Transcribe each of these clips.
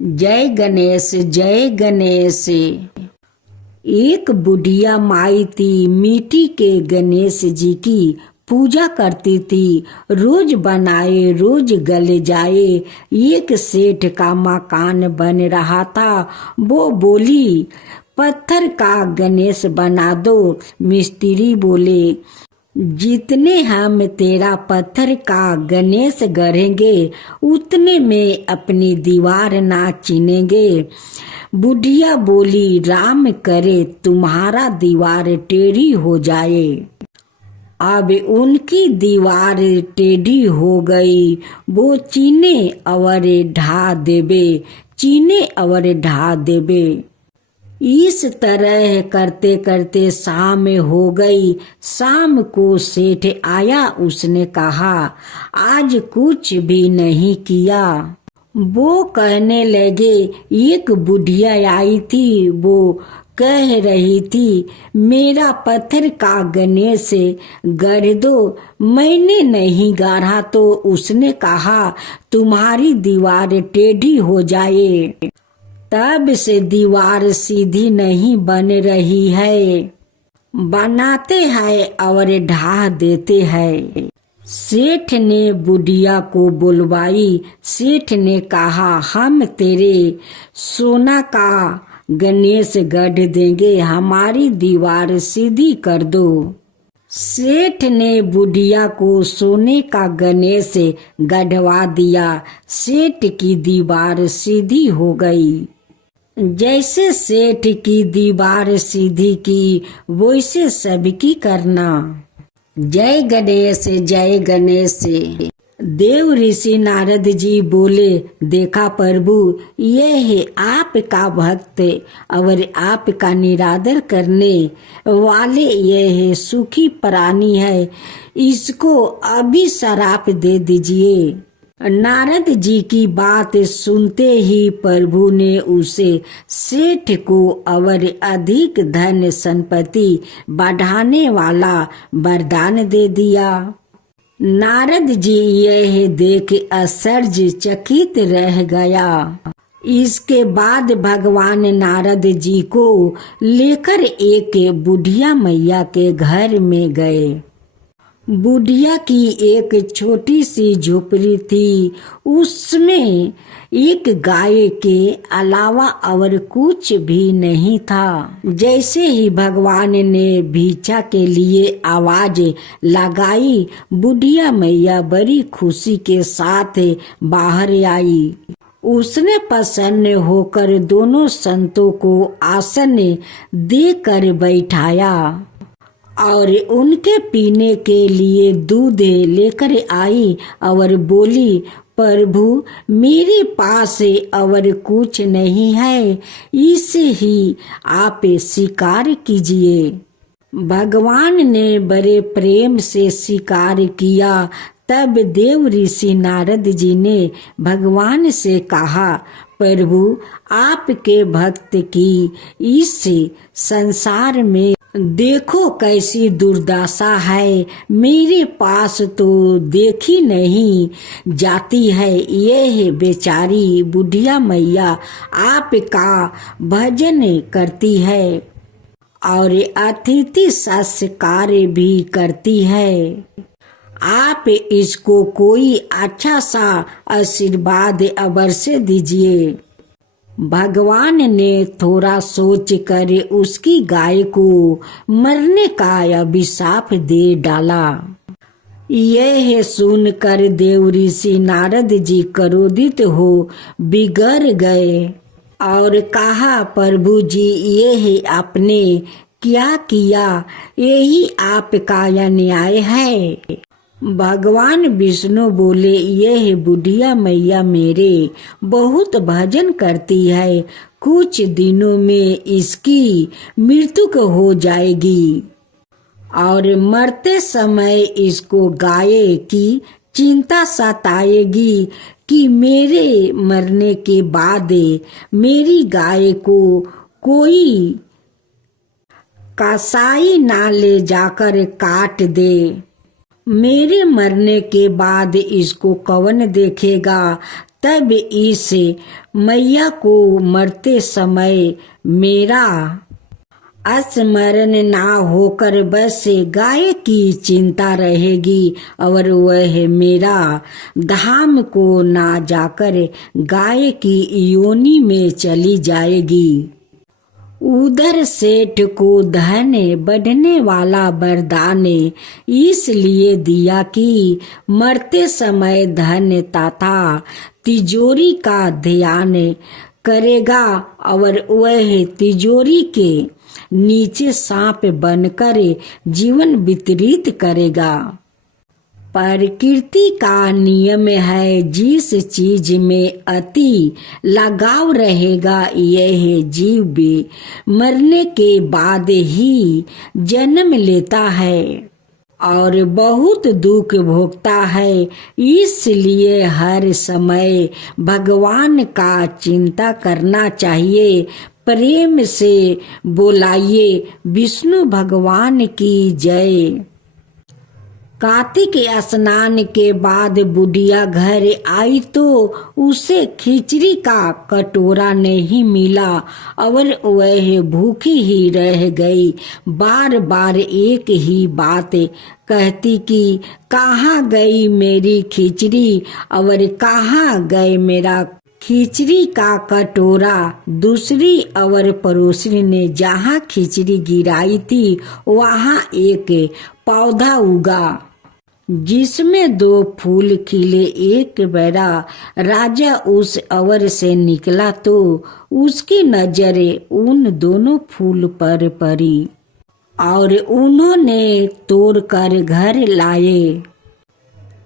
जय गणेश जय गणेश। एक बुढ़िया माई थी, मिट्टी के गणेश जी की पूजा करती थी। रोज बनाए रोज गले जाए। एक सेठ का मकान बन रहा था। वो बोली, पत्थर का गणेश बना दो। मिस्त्री बोले, जितने हम तेरा पत्थर का गणेश गढ़ेंगे उतने में अपनी दीवार ना चीनेंगे। बुढ़िया बोली, राम करे तुम्हारा दीवार टेढ़ी हो जाए। अब उनकी दीवार टेढ़ी हो गई। वो चीने और ढा देबे, चीने और ढा देबे। इस तरह करते करते शाम हो गई। शाम को सेठ आया। उसने कहा, आज कुछ भी नहीं किया। वो कहने लगे, एक बुढ़िया आई थी। वो कह रही थी, मेरा पत्थर का गणेश गढ़ दो। मैंने नहीं गाढ़ा तो उसने कहा, तुम्हारी दीवार टेढ़ी हो जाए। तब से दीवार सीधी नहीं बन रही है। बनाते हैं और ढा देते हैं। सेठ ने बुढ़िया को बुलवाई। सेठ ने कहा, हम तेरे सोना का गणेश गढ़ देंगे, हमारी दीवार सीधी कर दो। सेठ ने बुढ़िया को सोने का गणेश गढ़वा दिया। सेठ की दीवार सीधी हो गई। जैसे सेठ की दीवार सीधी की, वैसे सबकी करना। जय गणेश जय गणेश। देव ऋषि नारद जी बोले, देखा प्रभु, ये है आपका भक्त और आपका निरादर करने वाले, ये है सुखी प्राणी है, इसको अभी श्राप दे दीजिए। नारद जी की बात सुनते ही प्रभु ने उसे सेठ को और अधिक धन संपत्ति बढ़ाने वाला वरदान दे दिया। नारद जी यह देख आश्चर्यचकित रह गया। इसके बाद भगवान नारद जी को लेकर एक बुढ़िया मैया के घर में गए। बुढ़िया की एक छोटी सी झोपड़ी थी। उसमें एक गाय के अलावा और कुछ भी नहीं था। जैसे ही भगवान ने भिक्षा के लिए आवाज लगाई, बुढ़िया मैया बड़ी खुशी के साथ बाहर आई। उसने प्रसन्न होकर दोनों संतों को आसन देकर बैठाया और उनके पीने के लिए दूध लेकर आई और बोली, प्रभु, मेरे पास और कुछ नहीं है, इसे ही आप स्वीकार कीजिए। भगवान ने बड़े प्रेम से स्वीकार किया। तब देव ऋषि नारद जी ने भगवान से कहा, प्रभु, आपके भक्त की इस संसार में देखो कैसी दुर्दशा है। मेरे पास तो देखी नहीं जाती है। यह बेचारी बुढ़िया मैया आपका भजन करती है और अतिथि सत्कार भी करती है। आप इसको कोई अच्छा सा आशीर्वाद अवश्य दीजिए। भगवान ने थोड़ा सोच कर उसकी गाय को मरने का अभिशाप दे डाला। यह सुनकर देव ऋषि नारद जी क्रोधित हो बिगड़ गए और कहा, प्रभु जी, यह आपने क्या किया? यही आपका अन्याय है। भगवान विष्णु बोले, यह बुढ़िया मैया मेरे बहुत भजन करती है। कुछ दिनों में इसकी मृत्यु हो जाएगी और मरते समय इसको गाय की चिंता सताएगी कि मेरे मरने के बाद मेरी गाय को कोई कसाई ना ले जाकर काट दे। मेरे मरने के बाद इसको कौन देखेगा? तब इस मैया को मरते समय मेरा स्मरण ना होकर बस गाय की चिंता रहेगी और वह मेरा धाम को ना जाकर गाय की योनि में चली जाएगी। उधर सेठ को धन बढ़ने वाला वरदान इसलिए दिया कि मरते समय धन तथा तिजोरी का ध्यान करेगा और वह तिजोरी के नीचे सांप बनकर जीवन व्यतीत करेगा। प्रकृति का नियम है, जिस चीज में अति लगाव रहेगा यह जीव भी मरने के बाद ही जन्म लेता है और बहुत दुख भोगता है। इसलिए हर समय भगवान का चिंता करना चाहिए। प्रेम से बोलाइए विष्णु भगवान की जय। कार्तिक स्नान के बाद बुढ़िया घर आई तो उसे खिचड़ी का कटोरा नहीं मिला और वह भूखी ही रह गई। बार बार एक ही बात कहती कि कहाँ गई मेरी खिचड़ी और कहाँ गए मेरा खिचड़ी का कटोरा। दूसरी और पड़ोसी ने जहाँ खिचड़ी गिराई थी वहाँ एक पौधा उगा जिसमें 2 फूल खिले। एक बेरा राजा उस अवर से निकला तो उसकी नजर उन दोनों फूल पर पड़ी और उन्होंने तोड़कर घर लाए।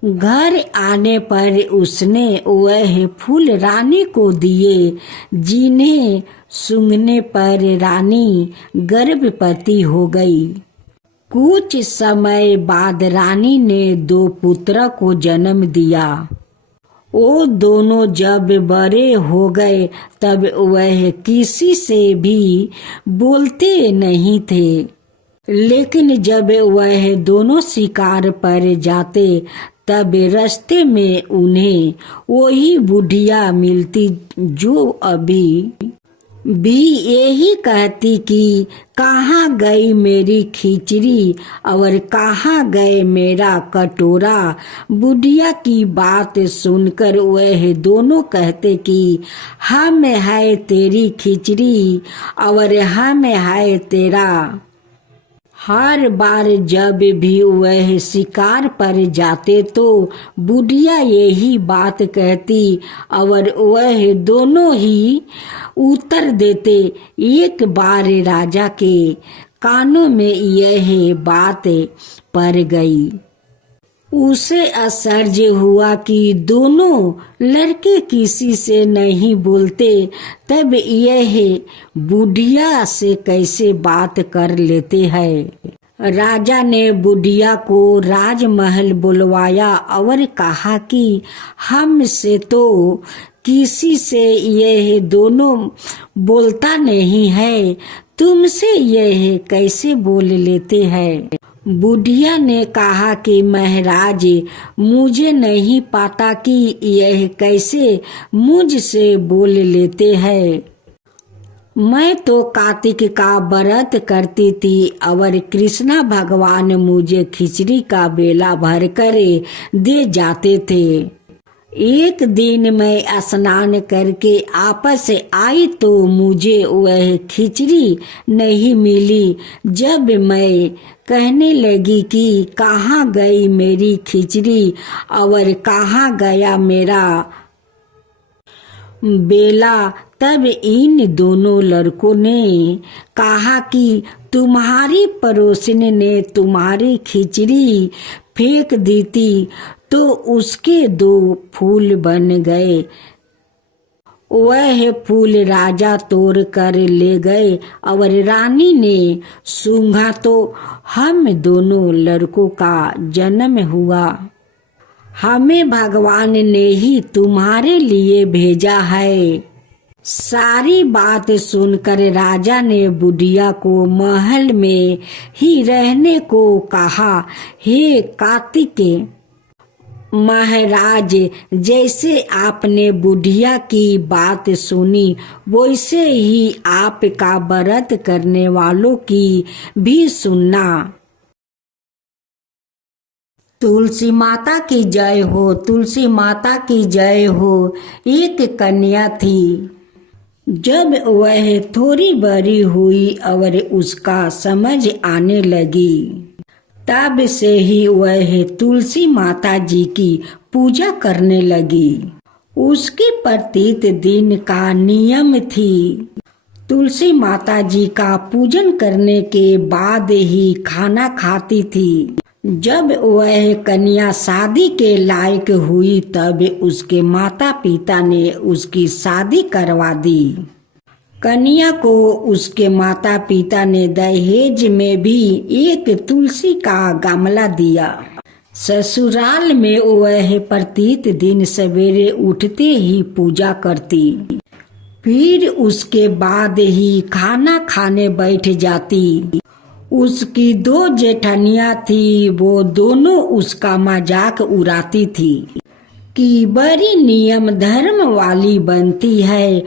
घर आने पर उसने वह फूल रानी को दिए, जिन्हें सूंघने पर रानी गर्भवती हो गई। कुछ समय बाद रानी ने 2 पुत्र को जन्म दिया। वो दोनों जब बड़े हो गए तब वह किसी से भी बोलते नहीं थे, लेकिन जब वह दोनों शिकार पर जाते तब रास्ते में उन्हें वही बुढ़िया मिलती जो अभी भी यही कहती कि कहाँ गई मेरी खिचड़ी और कहाँ गए मेरा कटोरा। बुढ़िया की बात सुनकर वह दोनों कहते कि हम है तेरी खिचड़ी और हम है तेरा। हर बार जब भी वह शिकार पर जाते तो बुढ़िया यही बात कहती और वह दोनों ही उत्तर देते। एक बार राजा के कानों में यह बात पड़ गई। उसे आश्चर्य हुआ कि दोनों लड़के किसी से नहीं बोलते, तब यह बुढ़िया से कैसे बात कर लेते हैं। राजा ने बुढ़िया को राजमहल बुलवाया और कहा कि हमसे तो किसी से यह दोनों बोलता नहीं है, तुमसे यह कैसे बोल लेते हैं। बुढ़िया ने कहा कि महाराज, मुझे नहीं पता कि यह कैसे मुझसे बोल लेते हैं। मैं तो कार्तिक का व्रत करती थी और कृष्णा भगवान मुझे खिचड़ी का बेला भर कर दे जाते थे। एक दिन मैं स्नान करके आपस आई तो मुझे वह खिचड़ी नहीं मिली। जब मैं कहने लगी कि कहाँ गई मेरी खिचड़ी और कहाँ गया मेरा बेला, तब इन दोनों लड़कों ने कहा कि तुम्हारी पड़ोसिन ने तुम्हारी खिचड़ी फेंक दी थी तो उसके 2 फूल बन गए। वह फूल राजा तोड़ कर ले गए और रानी ने सूंघा तो हम दोनों लड़कों का जन्म हुआ। हमें भगवान ने ही तुम्हारे लिए भेजा है। सारी बात सुनकर राजा ने बुढ़िया को महल में ही रहने को कहा। हे कार्तिक, महाराज, जैसे आपने बुढ़िया की बात सुनी वैसे ही आपका व्रत करने वालों की भी सुनना। तुलसी माता की जय हो, तुलसी माता की जय हो। एक कन्या थी। जब वह थोड़ी बड़ी हुई और उसका समझ आने लगी, तब से ही वह तुलसी माता जी की पूजा करने लगी। उसकी प्रत्येक दिन का नियम थी। तुलसी माता जी का पूजन करने के बाद ही खाना खाती थी। जब वह कन्या शादी के लायक हुई तब उसके माता पिता ने उसकी शादी करवा दी। कन्या को उसके माता पिता ने दहेज में भी एक तुलसी का गमला दिया। ससुराल में वह प्रत्येक दिन सवेरे उठते ही पूजा करती, फिर उसके बाद ही खाना खाने बैठ जाती। उसकी 2 जेठनियां थी, वो दोनों उसका मजाक उड़ाती थी कि बड़ी नियम धर्म वाली बनती है।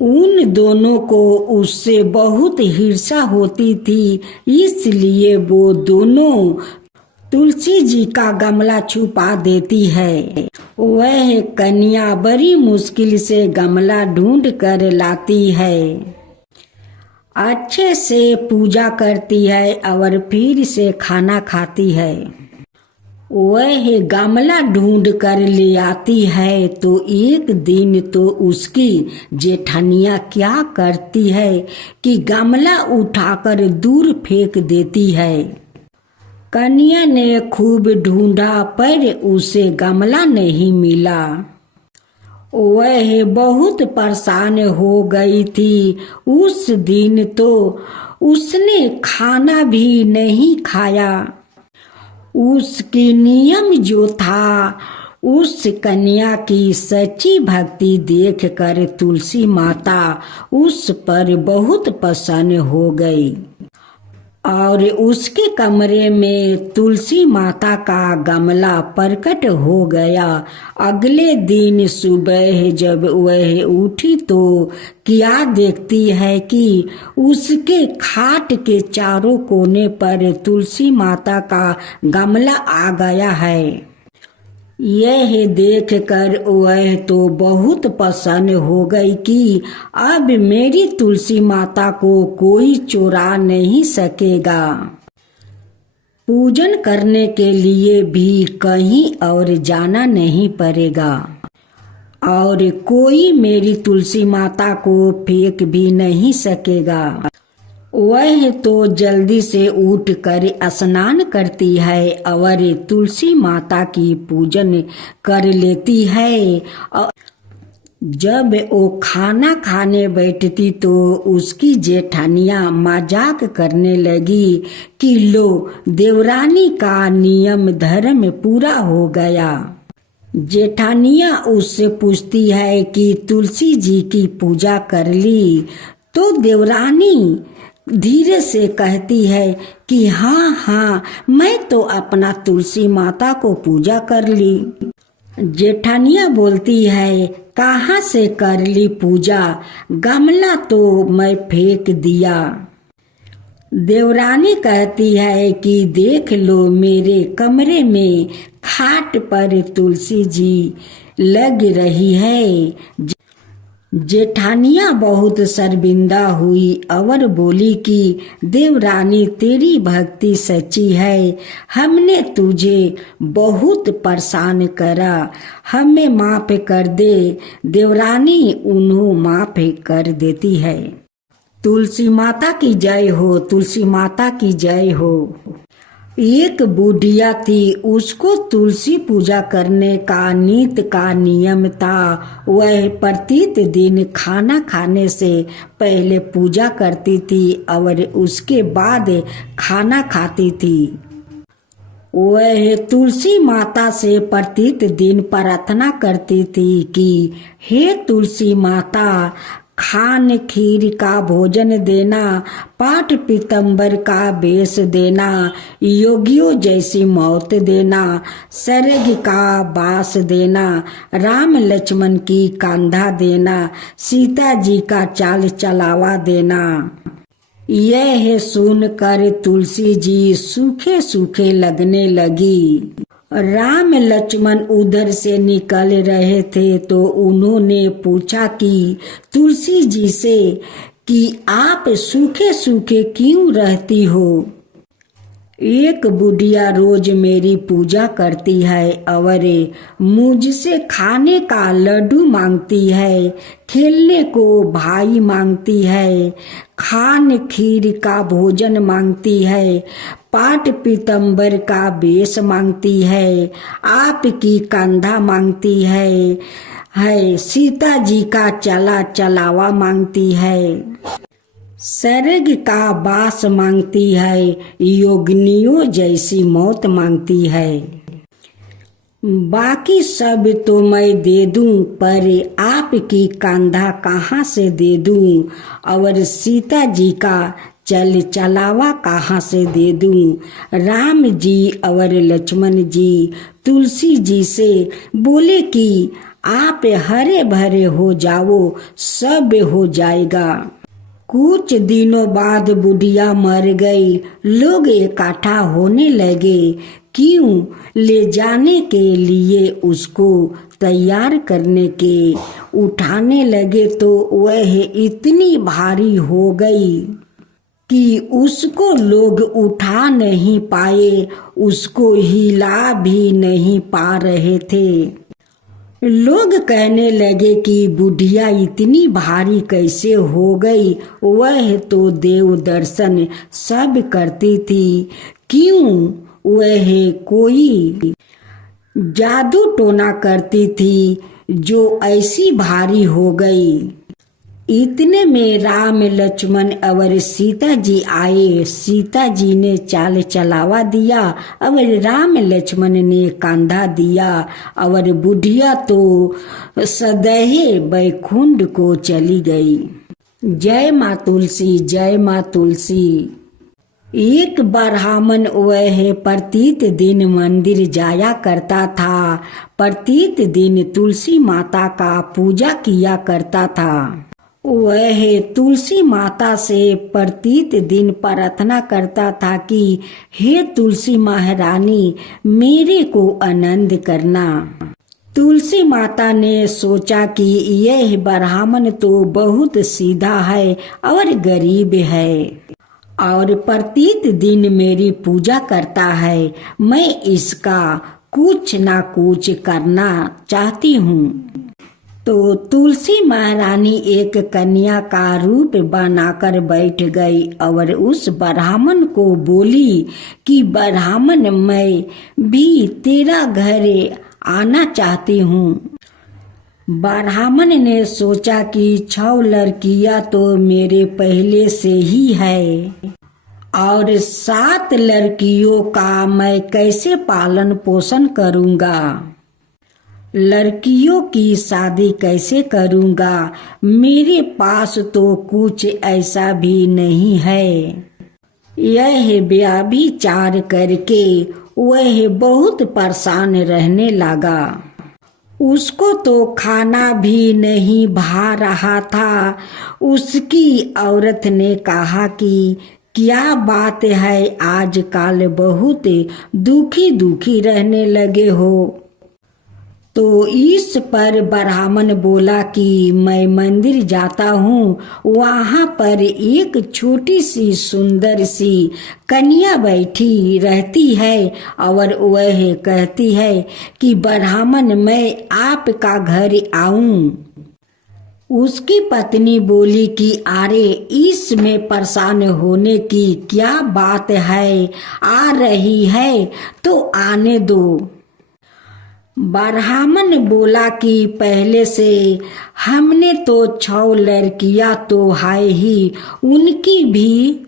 उन दोनों को उससे बहुत ईर्ष्या होती थी, इसलिए वो दोनों तुलसी जी का गमला छुपा देती है। वह कन्या बड़ी मुश्किल से गमला ढूंढ कर लाती है, अच्छे से पूजा करती है और फिर से खाना खाती है। वह गमला ढूंढ कर ले आती है तो एक दिन तो उसकी जेठनिया क्या करती है कि गमला उठाकर दूर फेंक देती है। कन्या ने खूब ढूंढा पर उसे गमला नहीं मिला। वह बहुत परेशान हो गई थी। उस दिन तो उसने खाना भी नहीं खाया। उसकी नियम जो था, उस कन्या की सच्ची भक्ति देखकर तुलसी माता उस पर बहुत प्रसन्न हो गई और उसके कमरे में तुलसी माता का गमला प्रकट हो गया। अगले दिन सुबह जब वह उठी तो क्या देखती है कि उसके खाट के चारों कोने पर तुलसी माता का गमला आ गया है। यह देखकर वह तो बहुत प्रसन्न हो गई कि अब मेरी तुलसी माता को कोई चुरा नहीं सकेगा। पूजन करने के लिए भी कहीं और जाना नहीं पड़ेगा और कोई मेरी तुलसी माता को फेंक भी नहीं सकेगा। वह तो जल्दी से उठ कर स्नान करती है और तुलसी माता की पूजन कर लेती है। जब वो खाना खाने बैठती तो उसकी जेठानियां मजाक करने लगी कि लो, देवरानी का नियम धर्म पूरा हो गया। जेठानियां उससे पूछती है कि तुलसी जी की पूजा कर ली? तो देवरानी धीरे से कहती है कि हाँ, मैं तो अपना तुलसी माता को पूजा कर ली। जेठानिया बोलती है, कहाँ से कर ली पूजा? गमला तो मैं फेंक दिया। देवरानी कहती है कि देख लो, मेरे कमरे में खाट पर तुलसी जी लग रही है। जेठानिया बहुत शर्मिंदा हुई और बोली कि देवरानी, तेरी भक्ति सच्ची है, हमने तुझे बहुत परेशान करा, हमें माफ कर दे। देवरानी उन्हें माफ कर देती है। तुलसी माता की जय हो, तुलसी माता की जय हो। एक बुढ़िया थी, उसको तुलसी पूजा करने का नित्य का नियम था। वह प्रत्येक दिन खाना खाने से पहले पूजा करती थी और उसके बाद खाना खाती थी। वह तुलसी माता से प्रत्येक दिन प्रार्थना करती थी कि हे तुलसी माता, खान खीर का भोजन देना, पाट पीतम्बर का बेस देना, योगियों जैसी मौत देना, स्वर्ग का बास देना, राम लक्ष्मण की कंधा देना, सीता जी का चाल चलावा देना। यह सुनकर तुलसी जी सूखे सूखे लगने लगी। राम लक्ष्मण उधर से निकल रहे थे तो उन्होंने पूछा कि तुलसी जी से कि आप सूखे सूखे क्यों रहती हो? एक बुढ़िया रोज मेरी पूजा करती है और मुझसे खाने का लड्डू मांगती है, खेलने को भाई मांगती है, खान खीर का भोजन मांगती है, पाट पीतम्बर का बेस मांगती है, आपकी कंधा मांगती है, सीता जी का चला चलावा मांगती है, स्वर्ग का बास मांगती है, योगिनियों जैसी मौत मांगती है। बाकी सब तो मैं दे दूं, पर आपकी कंधा कहाँ से दे दूं, और सीता जी का चल चलावा कहाँ से दे दूं। राम जी और लक्ष्मण जी तुलसी जी से बोले कि आप हरे भरे हो जाओ, सब हो जाएगा। कुछ दिनों बाद बुढ़िया मर गई। लोग इकट्ठा होने लगे, क्यों ले जाने के लिए उसको तैयार करने के उठाने लगे तो वह इतनी भारी हो गई कि उसको लोग उठा नहीं पाए, उसको हिला भी नहीं पा रहे थे। लोग कहने लगे कि बुढ़िया इतनी भारी कैसे हो गई, वह तो देव दर्शन सब करती थी, क्यों वह कोई जादू टोना करती थी जो ऐसी भारी हो गई। इतने में राम लक्ष्मण और सीता जी आए। सीता जी ने चाल चलावा दिया और राम लक्ष्मण ने कंधा दिया और बुढ़िया तो सदैहे बैकुंठ को चली गई। जय माँ तुलसी, जय माँ तुलसी। एक ब्राह्मण वह प्रत्येक दिन मंदिर जाया करता था, प्रत्येक दिन तुलसी माता का पूजा किया करता था। वह तुलसी माता से प्रत्येक दिन प्रार्थना करता था कि हे तुलसी महारानी, मेरे को आनंद करना। तुलसी माता ने सोचा कि यह ब्राह्मण तो बहुत सीधा है और गरीब है और प्रत्येक दिन मेरी पूजा करता है, मैं इसका कुछ ना कुछ करना चाहती हूँ। तो तुलसी महारानी एक कन्या का रूप बनाकर बैठ गई और उस ब्राह्मण को बोली कि ब्राह्मण, मैं भी तेरा घर आना चाहती हूँ। ब्राह्मण ने सोचा कि 6 लड़कियां तो मेरे पहले से ही है और 7 लड़कियों का मैं कैसे पालन पोषण करूँगा, लड़कियों की शादी कैसे करूँगा, मेरे पास तो कुछ ऐसा भी नहीं है। यह व्यभिचार करके वह बहुत परेशान रहने लगा। उसको तो खाना भी नहीं भा रहा था। उसकी औरत ने कहा कि क्या बात है, आजकल बहुत दुखी दुखी रहने लगे हो। तो इस पर ब्राह्मण बोला कि मैं मंदिर जाता हूँ, वहाँ पर एक छोटी सी सुंदर सी कन्या बैठी रहती है और वह कहती है कि ब्राह्मण, मैं आपका घर आऊं। उसकी पत्नी बोली कि अरे, इसमें परेशान होने की क्या बात है, आ रही है तो आने दो। ब्राह्मण बोला कि पहले से हमने तो 6 लड़कियां तो है ही, उनकी भी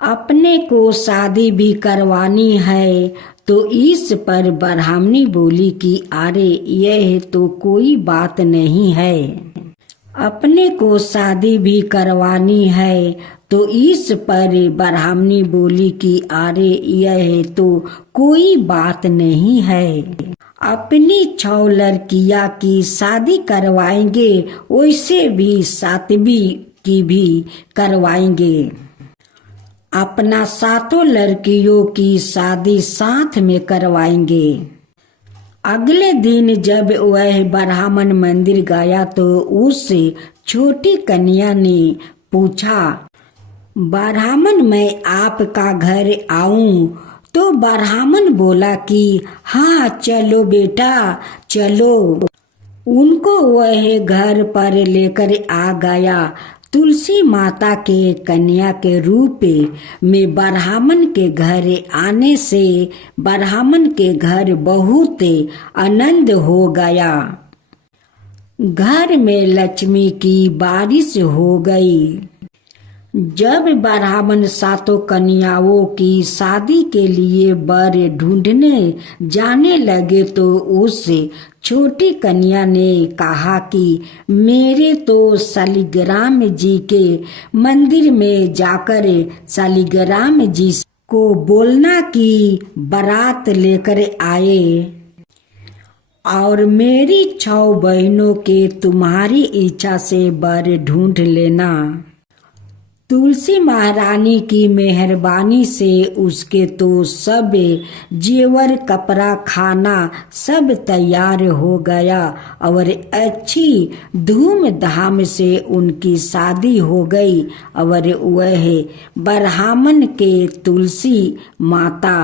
अपने को शादी भी करवानी है। तो इस पर ब्राह्मणी बोली कि अरे, यह तो कोई बात नहीं है। अपने को शादी भी करवानी है। तो इस पर ब्राह्मणी बोली कि अरे यह तो कोई बात नहीं है, अपनी 6 लड़कियां की शादी करवाएंगे, वैसे भी 7वीं की भी करवाएंगे। अपना 7 लड़कियों की शादी साथ में करवाएंगे। अगले दिन जब वह ब्राह्मण मंदिर गया तो उस छोटी कन्या ने पूछा, ब्राह्मण मैं आपका घर आऊं? तो ब्राह्मण बोला कि हाँ चलो बेटा चलो। उनको वह घर पर लेकर आ गया। तुलसी माता के कन्या के रूप में ब्राह्मण के घर आने से ब्राह्मण के घर बहुत आनंद हो गया। घर में लक्ष्मी की बारिश हो गई। जब ब्राह्मण 7 कन्याओं की शादी के लिए वर ढूंढने जाने लगे तो उस छोटी कन्या ने कहा कि मेरे तो शालिग्राम जी के मंदिर में जाकर शालिग्राम जी को बोलना कि बारात लेकर आए और मेरी 6 बहनों के तुम्हारी इच्छा से वर ढूंढ लेना। तुलसी महारानी की मेहरबानी से उसके तो सब जेवर कपड़ा खाना सब तैयार हो गया और अच्छी धूमधाम से उनकी शादी हो गई। और वह ब्राह्मण के तुलसी माता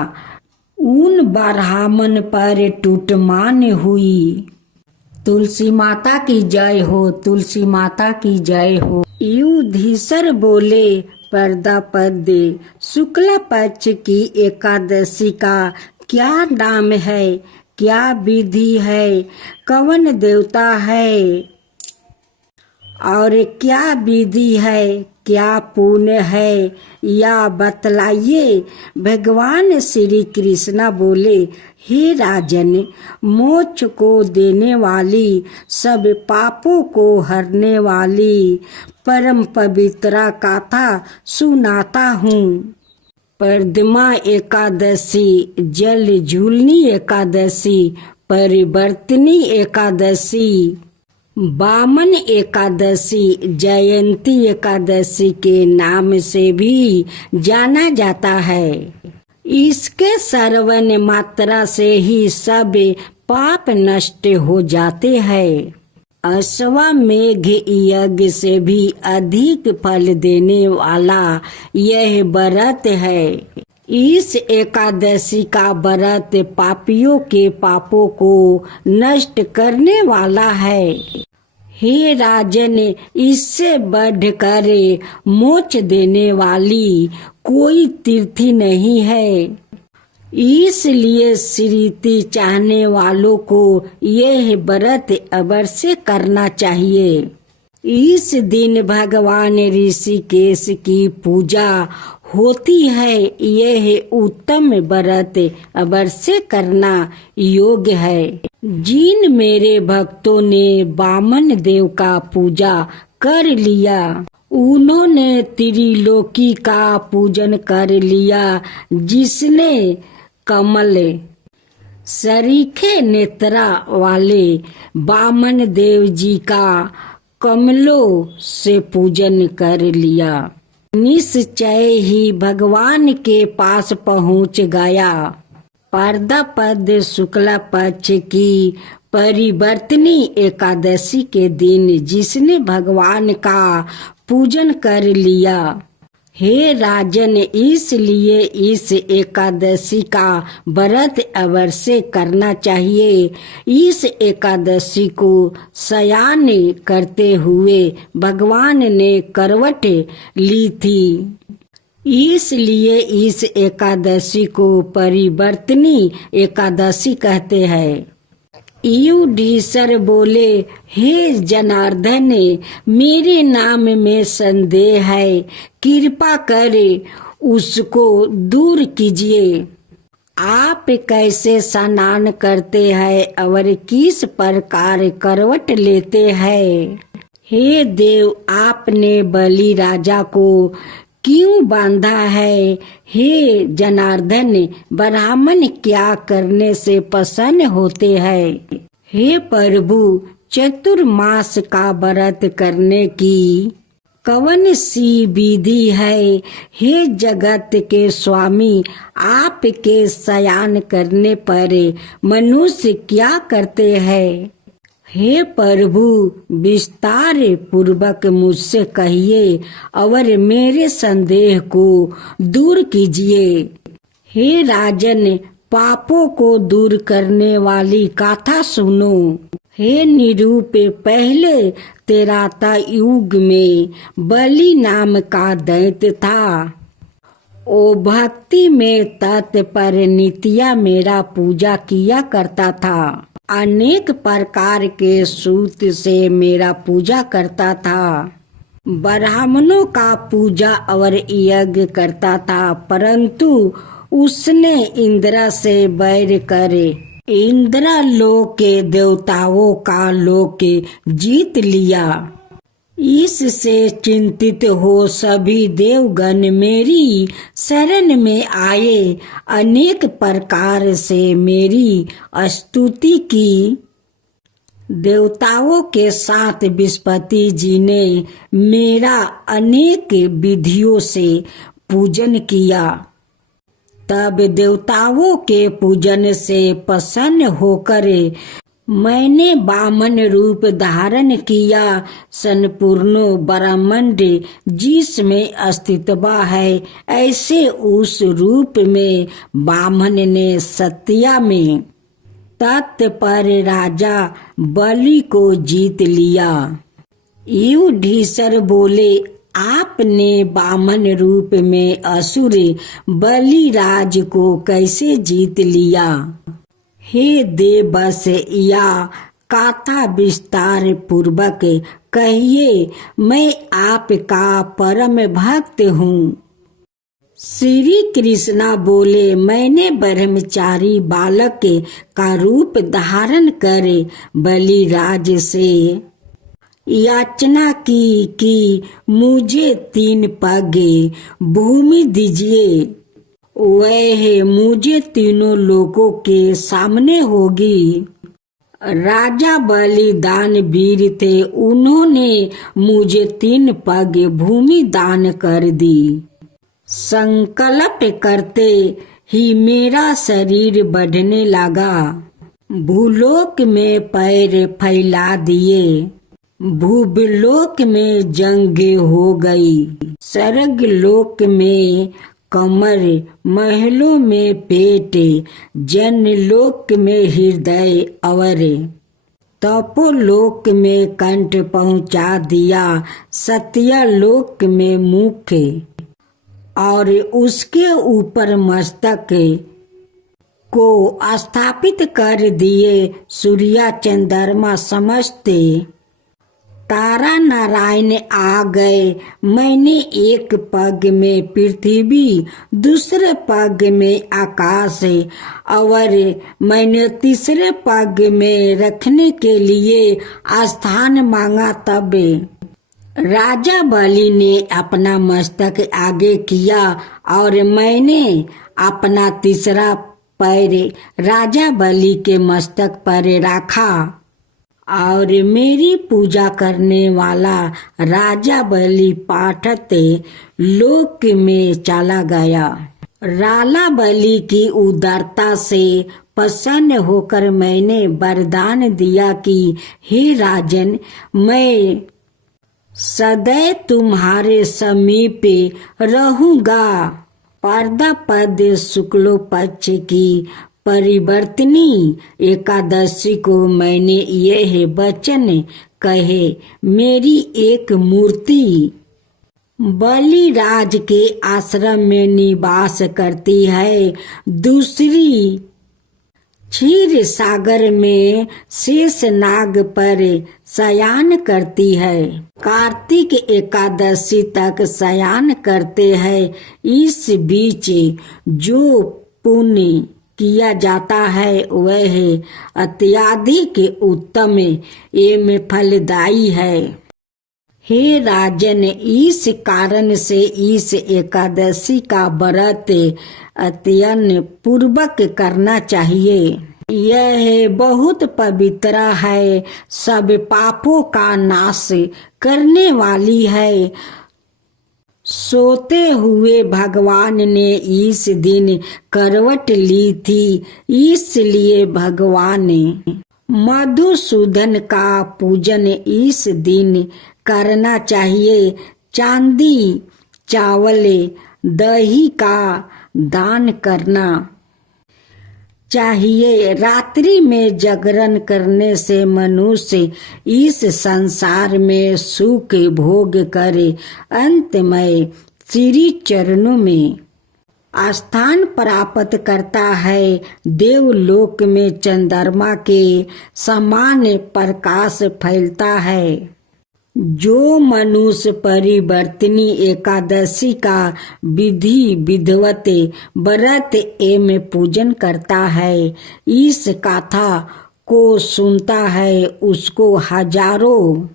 उन ब्राह्मण पर टूटमान हुई। तुलसी माता की जय हो, तुलसी माता की जय हो। युधिष्ठिर बोले, पर्दा पद शुक्ला पक्ष की एकादशी का क्या नाम है, क्या विधि है, कौन देवता है और क्या विधि है, क्या पुण्य है, या बतलाइए। भगवान श्री कृष्ण बोले, हे राजन, मोक्ष को देने वाली, सब पापों को हरने वाली परम पवित्र गाथा सुनाता हूँ। प्रथमा एकादशी, जल झूलनी एकादशी, परिवर्तनी एकादशी, वामन एकादशी, जयंती एकादशी के नाम से भी जाना जाता है। इसके श्रवण मात्रा से ही सब पाप नष्ट हो जाते हैं। अश्वमेघ यज्ञ से भी अधिक फल देने वाला यह व्रत है। इस एकादशी का व्रत पापियों के पापों को नष्ट करने वाला है। हे राजन, इससे बढ़कर मोक्ष देने वाली कोई तीर्थ नहीं है। इसलिए स्थिति चाहने वालों को यह व्रत अवश्य करना चाहिए। इस दिन भगवान ऋषिकेश की पूजा होती है। यह उत्तम व्रत अवश्य करना योग्य है। जिन मेरे भक्तों ने वामन देव का पूजा कर लिया, उन्होंने त्रिलोकी का पूजन कर लिया। जिसने कमल सरीखे नेत्रा वाले वामन देव जी का कमलों से पूजन कर लिया, निश्चय ही भगवान के पास पहुंच गया। पर्दा पद शुक्ला पक्ष की परिवर्तनी एकादशी के दिन जिसने भगवान का पूजन कर लिया, हे राजन, इसलिए इस एकादशी का व्रत अवश्य करना चाहिए। इस एकादशी को शयन करते हुए भगवान ने करवट ली थी। इसलिए इस एकादशी को परिवर्तनी एकादशी कहते हैं। युधिष्ठिर बोले, हे जनार्दन, मेरे नाम में संदेह है, कृपा करे उसको दूर कीजिए। आप कैसे स्नान करते हैं और किस प्रकार करवट लेते हैं? हे देव, आपने बलि राजा को क्यों बांधा है? हे जनार्दन, ब्राह्मण क्या करने से प्रसन्न होते हैं? हे प्रभु, चतुर्मास का व्रत करने की कौन सी विधि है? हे जगत के स्वामी, आपके शयन करने पर मनुष्य क्या करते हैं? हे प्रभु, विस्तार पूर्वक मुझसे कहिए और मेरे संदेह को दूर कीजिए। हे राजन, पापों को दूर करने वाली गाथा सुनो। हे निरूप, पहले त्रेता युग में बलि नाम का दैत्य था। ओ भक्ति में तत्पर नित्या मेरा पूजा किया करता था। अनेक प्रकार के सूत से मेरा पूजा करता था। ब्राह्मणों का पूजा और यज्ञ करता था, परंतु उसने इंद्र से बैर करे इंद्र लोक के देवताओं का लोक जीत लिया। इससे चिंतित हो सभी देवगण मेरी शरण में आए, अनेक प्रकार से मेरी स्तुति की। देवताओं के साथ बृहस्पति जी ने मेरा अनेक विधियों से पूजन किया। तब देवताओं के पूजन से प्रसन्न होकर मैंने वामन रूप धारण किया। संपूर्ण ब्रह्मांड जिसमें अस्तित्व है, ऐसे उस रूप में वामन ने सत्या में तत्पर राजा बलि को जीत लिया। युधिष्ठिर बोले, आपने वामन रूप में असुर बलि राज को कैसे जीत लिया? हे देववश, या गाथा विस्तार पूर्वक कहिए, मैं आपका परम भक्त हूँ। श्री कृष्णा बोले, मैंने ब्रह्मचारी बालक का रूप धारण कर बलि राज से याचना की कि मुझे 3 पग भूमि दीजिए, वह मुझे तीनों लोगों के सामने होगी। राजा बलि दानवीर थे, उन्होंने मुझे 3 पग भूमि दान कर दी। संकल्प करते ही मेरा शरीर बढ़ने लगा। भूलोक में पैर फैला दिए, भूलोक में जंग हो गई। स्वर्गलोक में कमर, महलों में पेट, जनलोक में हृदय और तपोलोक में कंठ पहुंचा दिया। सत्यलोक में मुख और उसके ऊपर मस्तक को स्थापित कर दिए। सूर्य चंद्रमा समस्त तारा नारायण आ गए। मैंने एक पग में पृथ्वी, दूसरे पग में आकाश और मैंने तीसरे पग में रखने के लिए स्थान मांगा। तब राजा बलि ने अपना मस्तक आगे किया और मैंने अपना तीसरा पैर राजा बलि के मस्तक पर रखा और मेरी पूजा करने वाला राजा बलि पाठक लोक में चला गया। राजा बलि की उदारता से प्रसन्न होकर मैंने वरदान दिया कि हे राजन, मैं सदैव तुम्हारे समीप रहूंगा। पारदपद शुक्ल पक्ष की परिवर्तनी एकादशी को मैंने यह वचन कहे, मेरी एक मूर्ति बलिराज के आश्रम में निवास करती है, दूसरी क्षीर सागर में शेष नाग पर शयन करती है। कार्तिक एकादशी तक शयन करते हैं। इस बीच जो पुण्य किया जाता है वह अत्यधिक उत्तम एवं फलदायी है। हे राजन, इस कारण से इस एकादशी का व्रत अत्यंत पूर्वक करना चाहिए। यह बहुत पवित्र है, सब पापों का नाश करने वाली है। सोते हुए भगवान ने इस दिन करवट ली थी, इसलिए भगवान मधुसूदन का पूजन इस दिन करना चाहिए। चांदी, चावल, दही का दान करना चाहिए। रात्रि में जागरण करने से मनुष्य इस संसार में सुख भोग करे अंत में श्री चरणों में स्थान प्राप्त करता है। देवलोक में चंद्रमा के समान प्रकाश फैलता है। जो मनुष्य परिवर्तनी एकादशी का विधि विधवत व्रत एवं पूजन करता है, इस कथा को सुनता है, उसको हजारों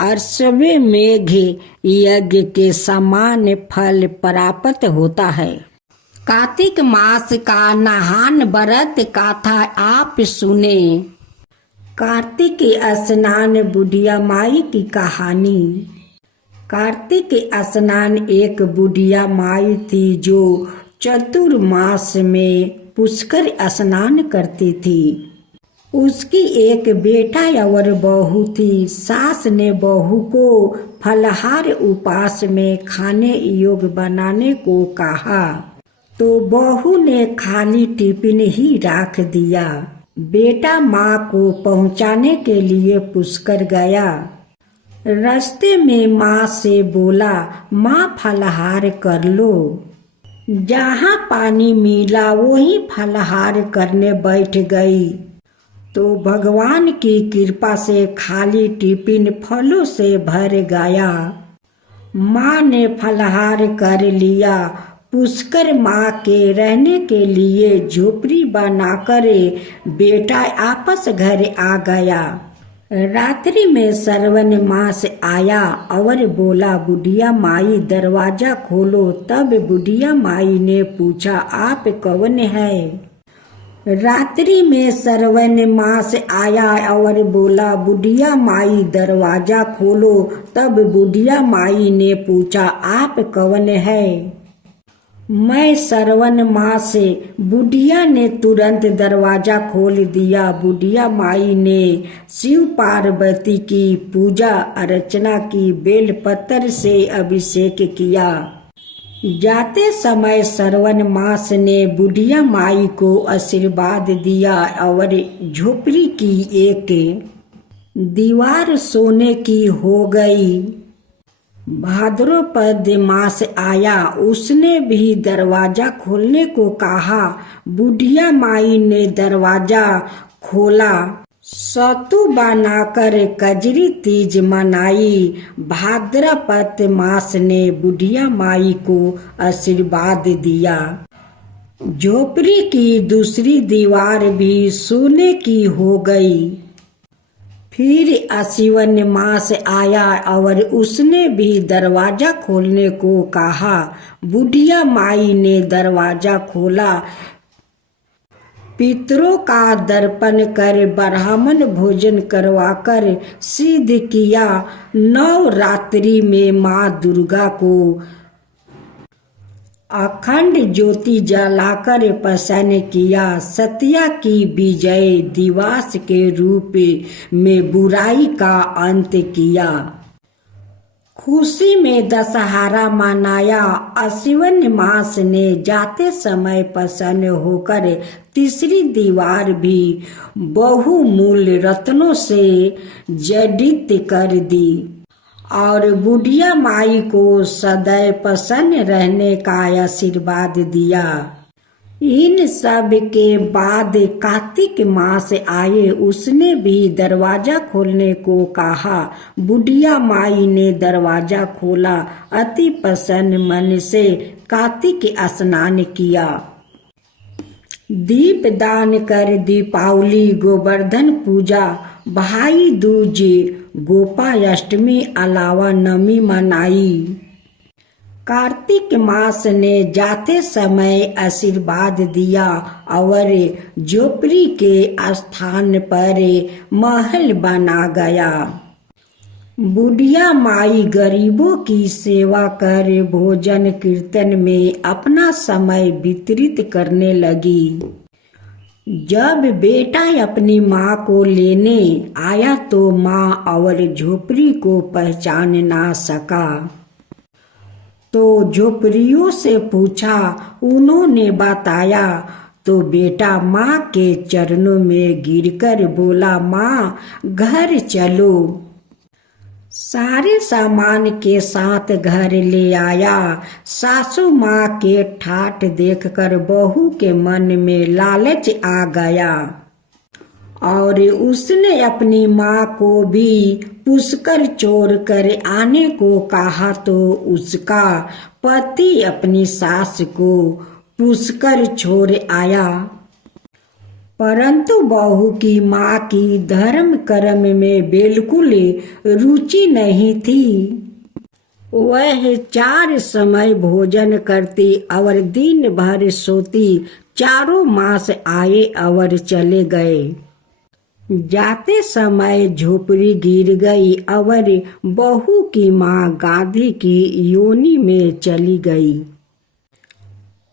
अरसवे मेघ यज्ञ के समान फल प्राप्त होता है। कार्तिक मास का नहान व्रत कथा आप सुने। कार्तिक स्नान बुढ़िया माई की कहानी। कार्तिक स्नान एक बुढ़िया माई थी जो चतुर्मास में पुष्कर स्नान करती थी। उसकी एक बेटा और बहू थी। सास ने बहू को फलाहार उपास में खाने योग्य बनाने को कहा तो बहू ने खाली टिफिन ही रख दिया। बेटा माँ को पहुँचाने के लिए पुष्कर गया। रास्ते में माँ से बोला, माँ फलाहार कर लो। जहाँ पानी मिला वहीं फलाहार करने बैठ गई तो भगवान की कृपा से खाली टिफिन फलों से भर गया। माँ ने फलाहार कर लिया। पुष्कर माँ के रहने के लिए झोपड़ी बनाकर बेटा आपस घर आ गया। रात्रि में श्रावण मास आया और बोला, बुढ़िया माई दरवाजा खोलो। तब बुढ़िया माई ने पूछा, आप कौन है? रात्रि में श्रावण मास आया और बोला, बुढ़िया माई दरवाजा खोलो। तब बुढ़िया माई ने पूछा, आप कौन है? मैं श्रावण मास से। बुढ़िया ने तुरंत दरवाजा खोल दिया। बुढ़िया माई ने शिव पार्वती की पूजा अर्चना की, बेलपत्र से अभिषेक किया। जाते समय श्रावण मास ने बुढ़िया माई को आशीर्वाद दिया और झोपड़ी की एक दीवार सोने की हो गई। भाद्रपद मास आया, उसने भी दरवाजा खोलने को कहा। बुढ़िया माई ने दरवाजा खोला। सतु बनाकर कजरी तीज मनाई। भाद्रपद मास ने बुढ़िया माई को आशीर्वाद दिया। झोपड़ी की दूसरी दीवार भी सोने की हो गई। फिर आश्विन मास आया और उसने भी दरवाजा खोलने को कहा। बुढ़िया माई ने दरवाजा खोला। पितरों का दर्पण कर ब्राह्मण भोजन करवाकर सिद्ध किया। नवरात्रि में माँ दुर्गा को अखंड ज्योति जलाकर प्रसन्न किया। सत्या की विजय दिवस के रूप में बुराई का अंत किया। खुशी में दशहरा मनाया। आश्विन मास ने जाते समय प्रसन्न होकर तीसरी दीवार भी बहुमूल्य रत्नों से जडित कर दी और बुढ़िया माई को सदैव प्रसन्न रहने का आशीर्वाद दिया। इन सब के बाद कार्तिक मास आए, उसने भी दरवाजा खोलने को कहा। बुढ़िया माई ने दरवाजा खोला। अति प्रसन्न मन से कार्तिक स्नान किया। दीप दान कर दीपावली गोवर्धन पूजा भाई दूज गोपाष्टमी अलावा नवमी मनाई। कार्तिक मास ने जाते समय आशीर्वाद दिया और झोपड़ी के स्थान पर महल बना गया। बुढ़िया माई गरीबों की सेवा कर भोजन कीर्तन में अपना समय व्यतीत करने लगी। जब बेटा अपनी माँ को लेने आया तो माँ और झोपड़ी को पहचान ना सका, तो झोपड़ियों से पूछा। उन्होंने बताया तो बेटा माँ के चरणों में गिरकर बोला, माँ घर चलो। सारे सामान के साथ घर ले आया। सासू माँ के ठाठ देखकर बहू के मन में लालच आ गया और उसने अपनी माँ को भी पुष्कर छोड़ कर आने को कहा, तो उसका पति अपनी सास को पुष्कर छोड़ आया। परंतु बहू की माँ की धर्म कर्म में बिल्कुल रुचि नहीं थी। वह 4 समय भोजन करती और दिन भर सोती। 4 मास आए और चले गए। जाते समय झोपड़ी गिर गई और बहू की माँ गाधी की योनि में चली गई।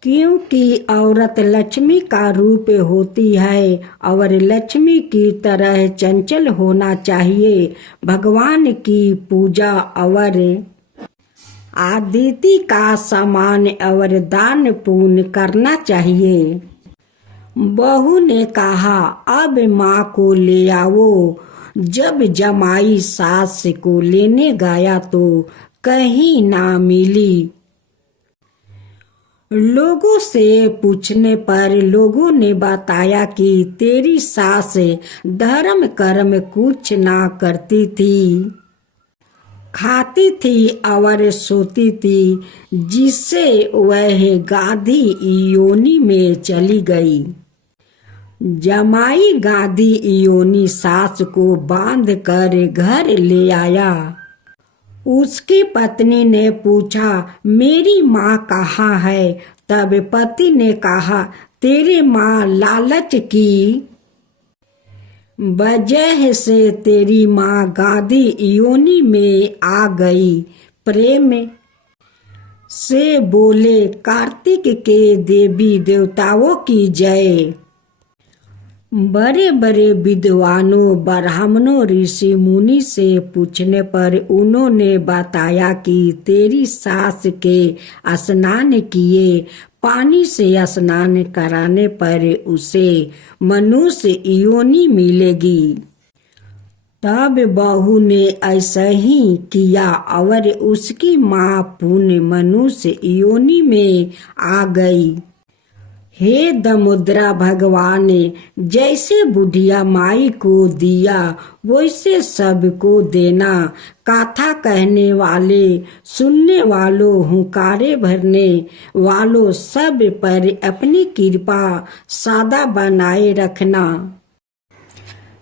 क्योंकि औरत लक्ष्मी का रूप होती है और लक्ष्मी की तरह चंचल होना चाहिए। भगवान की पूजा और आदिति का सम्मान और दान पुण्य करना चाहिए। बहू ने कहा, अब माँ को ले आओ। जब जमाई सास को लेने गया तो कहीं ना मिली। लोगों से पूछने पर लोगों ने बताया कि तेरी सास धर्म कर्म कुछ ना करती थी, खाती थी और सोती थी, जिससे वह गाधी योनि में चली गई। जमाई गाधी योनि सास को बांध कर घर ले आया। उसकी पत्नी ने पूछा, मेरी माँ कहाँ है? तब पति ने कहा, तेरे माँ लालच की वजह से तेरी माँ गाधी योनि में आ गई। प्रेम से बोले, कार्तिक के देवी देवताओं की जय। बड़े बड़े विद्वानों ब्राह्मणों ऋषि मुनि से पूछने पर उन्होंने बताया कि तेरी सास के स्नान किए पानी से स्नान कराने पर उसे मनुष्य योनि मिलेगी। तब बहू ने ऐसा ही किया और उसकी माँ पुण्य मनुष्य योनि में आ गई। हे दमोदरा भगवान, जैसे बुढ़िया माई को दिया वैसे सबको देना। कथा कहने वाले, सुनने वालों, हुंकारे भरने वालों सब पर अपनी कृपा सदा बनाए रखना।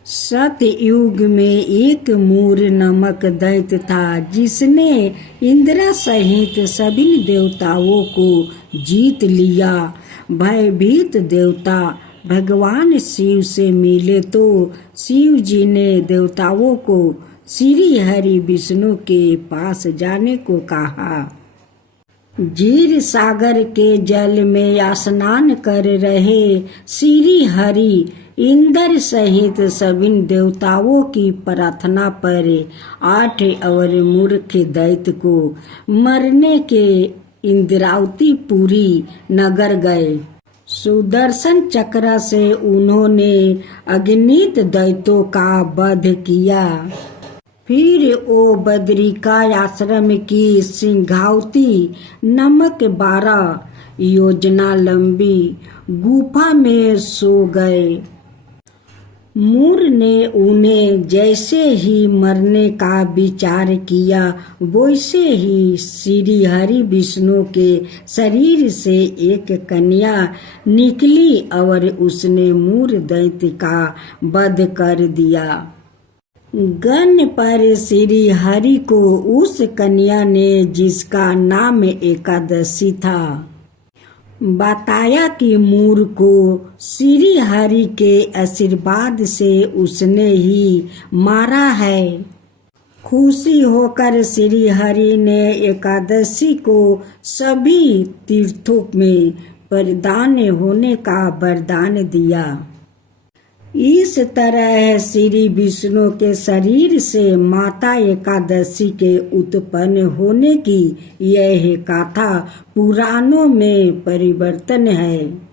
सतयुग में एक मूर नामक दैत्य था, जिसने इंद्र सहित सभी देवताओं को जीत लिया। भयभीत देवता भगवान शिव से मिले तो शिव जी ने देवताओं को श्री हरि विष्णु के पास जाने को कहा। क्षीर सागर के जल में स्नान कर रहे श्री हरि इंद्र सहित सभी देवताओं की प्रार्थना पर 8 और मूर्ख दैत्य को मरने के इंद्रावती पुरी नगर गए। सुदर्शन चक्र से उन्होंने अगणित दैत्यों का वध किया। फिर वो बद्रिका आश्रम की सिंघावती नमक 12 योजना लंबी गुफा में सो गए। मूर ने उन्हें जैसे ही मरने का विचार किया वैसे ही श्री हरि विष्णु के शरीर से एक कन्या निकली और उसने मूर दैत्य का वध कर दिया। गन पर श्री हरि को उस कन्या ने, जिसका नाम एकादशी था, बताया कि मूर को श्री हरि के आशीर्वाद से उसने ही मारा है। खुशी होकर श्री हरि ने एकादशी को सभी तीर्थों में प्रदान होने का वरदान दिया। इस तरह श्री विष्णु के शरीर से माता एकादशी के उत्पन्न होने की यह गाथा पुराणों में परिवर्तन है।